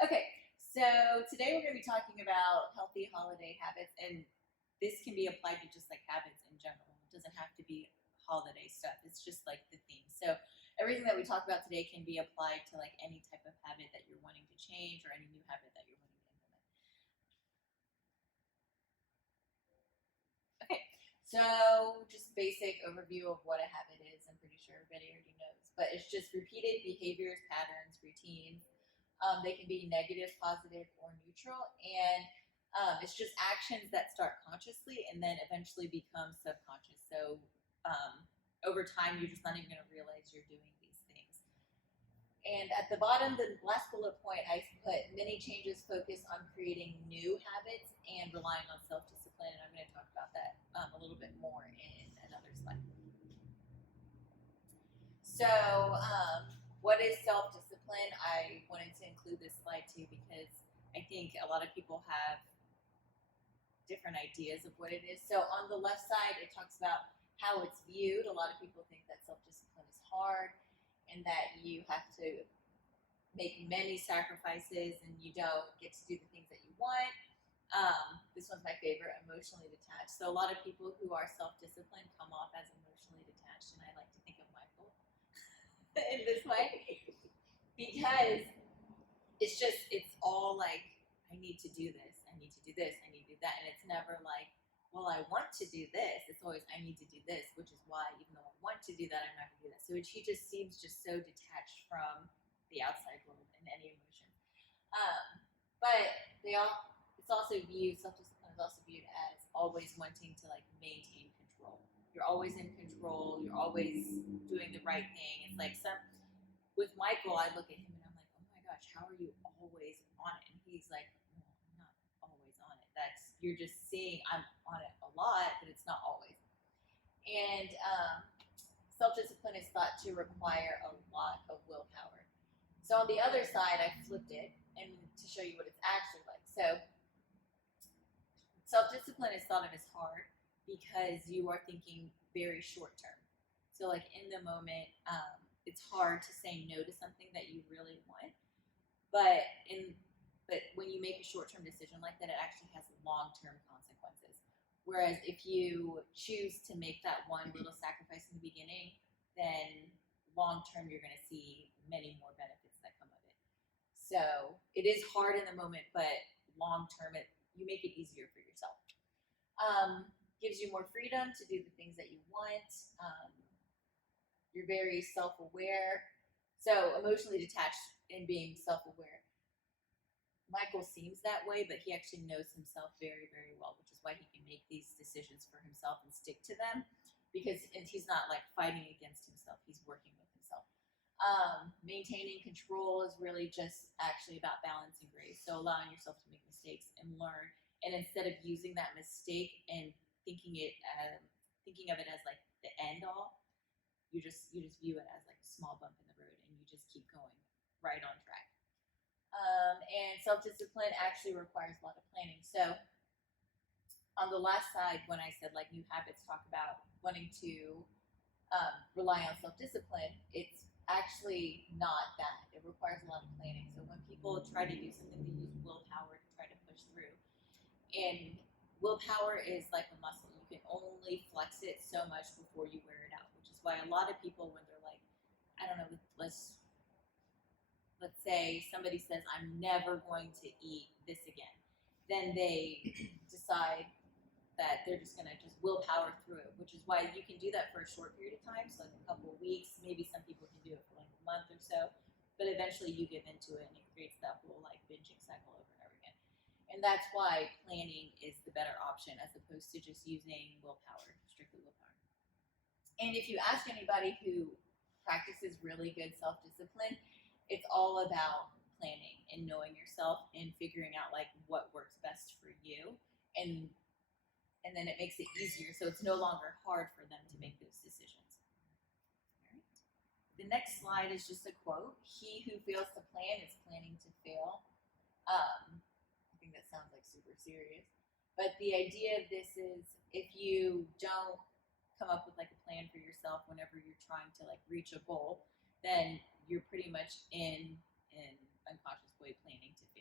Okay, so today we're going to be talking about healthy holiday habits, and this can be applied to just like habits in general. It doesn't have to be holiday stuff, it's just like the theme. So, everything that we talk about today can be applied to like any type of habit that you're wanting to change or any new habit that you're wanting to implement. Okay, so just basic overview of what a habit is. I'm pretty sure everybody already knows, but it's just repeated behaviors, patterns, routines. They can be negative, positive, or neutral, and it's just actions that start consciously and then eventually become subconscious. So over time, you're just not even going to realize you're doing these things. And at the bottom, the last bullet point, I put many changes focus on creating new habits and relying on self discipline. And I'm going to talk about that a little bit more in another slide. So, what is self discipline? I wanted to include this slide too because I think a lot of people have different ideas of what it is. So, on the left side, it talks about how it's viewed. A lot of people think that self discipline is hard and that you have to make many sacrifices and you don't get to do the things that you want. This one's my favorite, emotionally detached. So, a lot of people who are self disciplined come off as emotionally detached, and I like to think of Michael in this way because it's all like, I need to do this, I need to do this, I need to do that, and it's never like, well, I want to do this. It's always, I need to do this, which is why even though I want to do that, I'm not going to do that. So he just seems just so detached from the outside world and any emotion. But they all, it's also viewed, self discipline is also viewed as always wanting to like maintain control. You're always in control. You're always doing the right thing. It's like some with Michael, I look at him and I'm like, oh my gosh, how are you always on it? And he's like, no, I'm not always on it. That's, you're just seeing I'm on it a lot, but it's not always. And self discipline is thought to require a lot of willpower. So on the other side, I flipped it and to show you what it's actually like. So self discipline is thought of as hard because you are thinking very short term. So like in the moment, it's hard to say no to something that you really want. But in but when you make a short term decision like that, it actually has long term consequences. Whereas if you choose to make that one little sacrifice in the beginning, then long term you're going to see many more benefits that come of it. So it is hard in the moment, but long term, you make it easier for yourself. Gives you more freedom to do the things that you want. You're very self aware. So emotionally detached and being self aware. Michael seems that way, but he actually knows himself very, very well, which is why he can make these decisions for himself and stick to them because he's not like fighting against himself, he's working with himself. Maintaining control is really just actually about balance and grace. So allowing yourself to make mistakes and learn, and instead of using that mistake and thinking of it as like the end all, you just view it as like a small bump in the road, and you just keep going right on track. And self discipline actually requires a lot of planning. So on the last side, when I said like new habits, talk about wanting to rely on self discipline, it's actually not that. It requires a lot of planning. So when people try to do something, they use willpower to try to push through. And willpower is like a muscle. You can only flex it so much before you wear it out, which is why a lot of people, when they're like, I don't know, let's say somebody says, I'm never going to eat this again, then they decide that they're just going to just willpower through it, which is why you can do that for a short period of time, so like a couple of weeks. Maybe some people can do it for like a month or so, but eventually you give into it and it creates that whole like binging cycle over and over again. And that's why planning is the better option as opposed to just using willpower, strictly willpower. And if you ask anybody who practices really good self discipline, it's all about planning and knowing yourself and figuring out like what works best for you, and then it makes it easier, so it's no longer hard for them to make those decisions. All right. The next slide is just a quote: "He who fails to plan is planning to fail." I think that sounds like super serious, but the idea of this is if you don't come up with like a plan for yourself whenever you're trying to like reach a goal, then you're pretty much in an unconscious way planning to fail.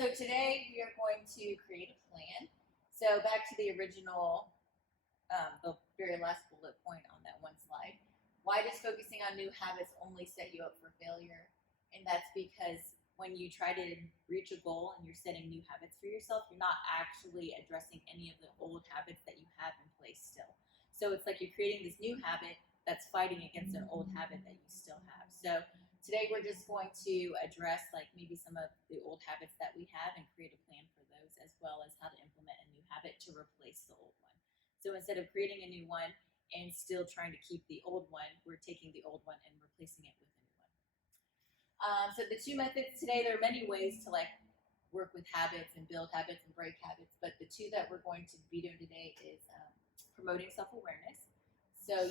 So today we are going to create a plan. So back to the original, the very last bullet point on that one slide. Why does focusing on new habits only set you up for failure? And that's because when you try to reach a goal and you're setting new habits for yourself, you're not actually addressing any of the old habits that you have in place still. So it's like you're creating this new habit that's fighting against an old habit that you still have. So today we're just going to address like maybe some of the old habits that we have and create a plan for those, as well as how to implement a new habit to replace the old one. So instead of creating a new one and still trying to keep the old one, we're taking the old one and replacing it with a new one. So the two methods today, there are many ways to like work with habits and build habits and break habits, but the two that we're going to be doing today is promoting self-awareness. So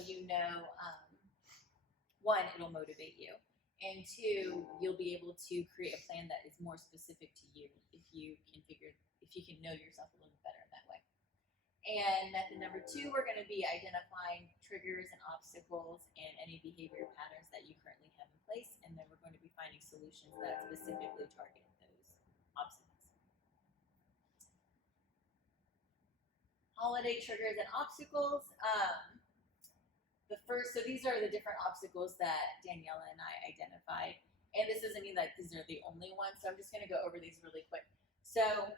one, it'll motivate you, and two, you'll be able to create a plan that is more specific to you if you can know yourself a little bit better in that way. And method number two, we're going to be identifying triggers and obstacles and any behavior patterns that you currently have in place, and then we're going to be finding solutions that specifically target those obstacles. Holiday triggers and obstacles. So these are the different obstacles that Daniela and I identified. And this doesn't mean that these are the only ones, so I'm just going to go over these really quick. So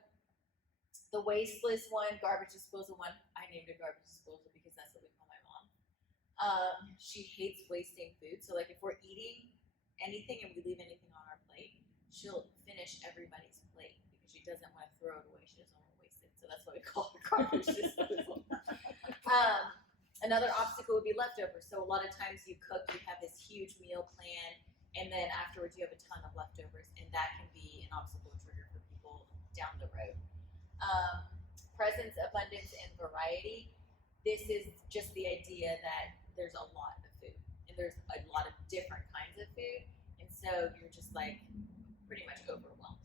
the wasteless one, garbage disposal one, I named it garbage disposal because that's what we call my mom. She hates wasting food. So like if we're eating anything and we leave anything on our plate, she'll finish everybody's plate because she doesn't want to throw it away. She doesn't want to waste it. So that's why we call it garbage disposal. Another obstacle would be leftovers. So a lot of times you cook, you have this huge meal plan, and then afterwards you have a ton of leftovers, and that can be an obstacle trigger for people down the road. Presence, abundance, and variety. This is just the idea that there's a lot of food, and there's a lot of different kinds of food, and so you're just like pretty much overwhelmed.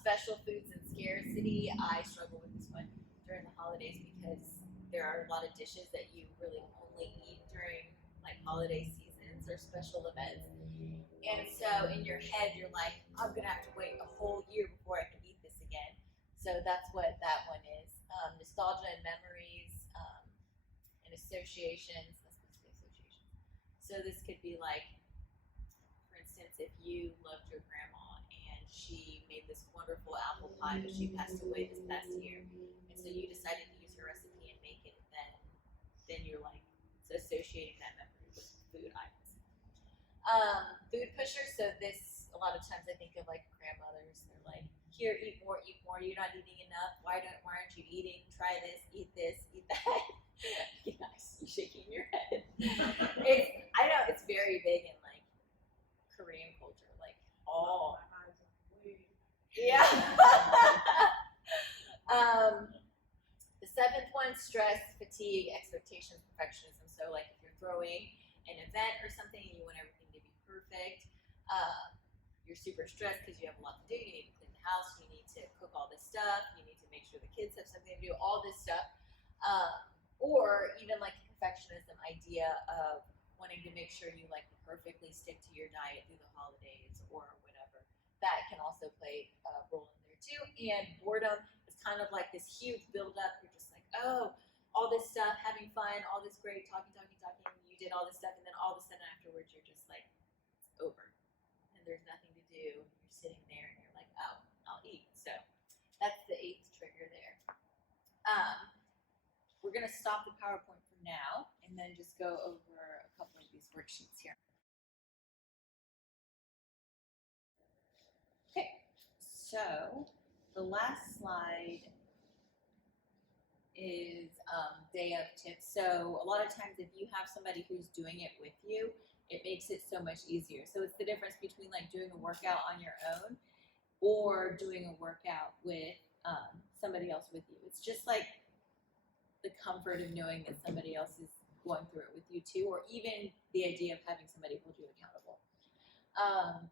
Special foods and scarcity. I struggle with this one during the holidays because there are a lot of dishes that you really only eat during like holiday seasons or special events. And so in your head, you're like, I'm gonna have to wait a whole year before I can eat this again. So that's what that one is. Nostalgia and memories and associations. Let's go to associations. So this could be like, for instance, if you loved your grandma and she made this wonderful apple pie, but she passed away this past year, and so you decided to use her recipe and make it, then you're like associating that memory with food items. Food pushers. So this, a lot of times I think of like grandmothers. They're like, here, eat more. You're not eating enough. Why aren't you eating? Try this, eat that. Yes, you're shaking your head. I know it's very big in like Korean culture, like all. Yeah. The seventh one, stress, fatigue, expectations, perfectionism. So like if you're throwing an event or something and you want everything to be perfect, you're super stressed because you have a lot to do. You need to clean the house, you need to cook all this stuff, you need to make sure the kids have something to do, all this stuff. Or even like the perfectionism idea of wanting to make sure you like perfectly stick to your diet through the holidays or whatever. That can also play a role in there too. And boredom is kind of like this huge buildup. You're just like, oh, all this stuff, having fun, all this great talking. You did all this stuff, and then all of a sudden afterwards, you're just like, it's over, and there's nothing to do. You're sitting there, and you're like, oh, I'll eat. So that's the 8th trigger there. We're gonna stop the PowerPoint for now, and then just go over a couple of these worksheets here. Okay, so the last slide is day of tips. So a lot of times if you have somebody who's doing it with you, it makes it so much easier. So it's the difference between like doing a workout on your own or doing a workout with somebody else with you. It's just like the comfort of knowing that somebody else is going through it with you too, or even the idea of having somebody hold you accountable.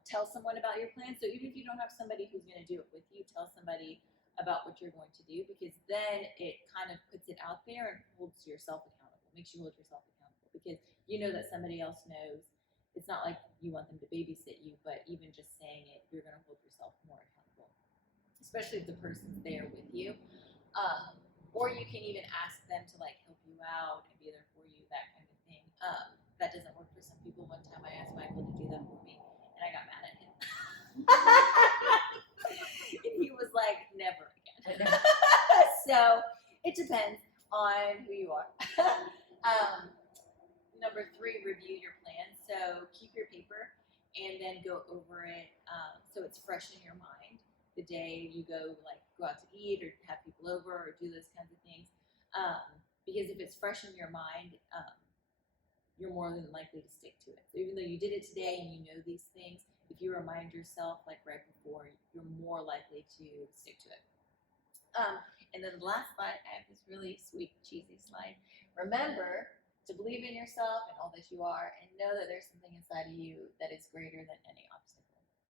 Tell someone about your plan. So even if you don't have somebody who's going to do it with you, tell somebody about what you're going to do, because then it kind of puts it out there and holds yourself accountable, makes you hold yourself accountable, because you know that somebody else knows. It's not like you want them to babysit you, but even just saying it, you're going to hold yourself more accountable. especially if the person's there with you. Or you can even ask them to like help you out and be there for you, that kind of thing. That doesn't work for some people. One time I asked Michael to do that for me, and I got mad at him. And he was like, never again. So it depends on who you are. Number 3, review your plan. So keep your paper and then go over it so it's fresh in your mind the day you go out to eat or have people over or do those kinds of things. Because if it's fresh in your mind, you're more than likely to stick to it. So even though you did it today and you know these things, if you remind yourself like right before, you're more likely to stick to it. And then the last slide, I have this really sweet, cheesy slide. Remember to believe in yourself and all that you are, and know that there's something inside of you that is greater than any obstacle.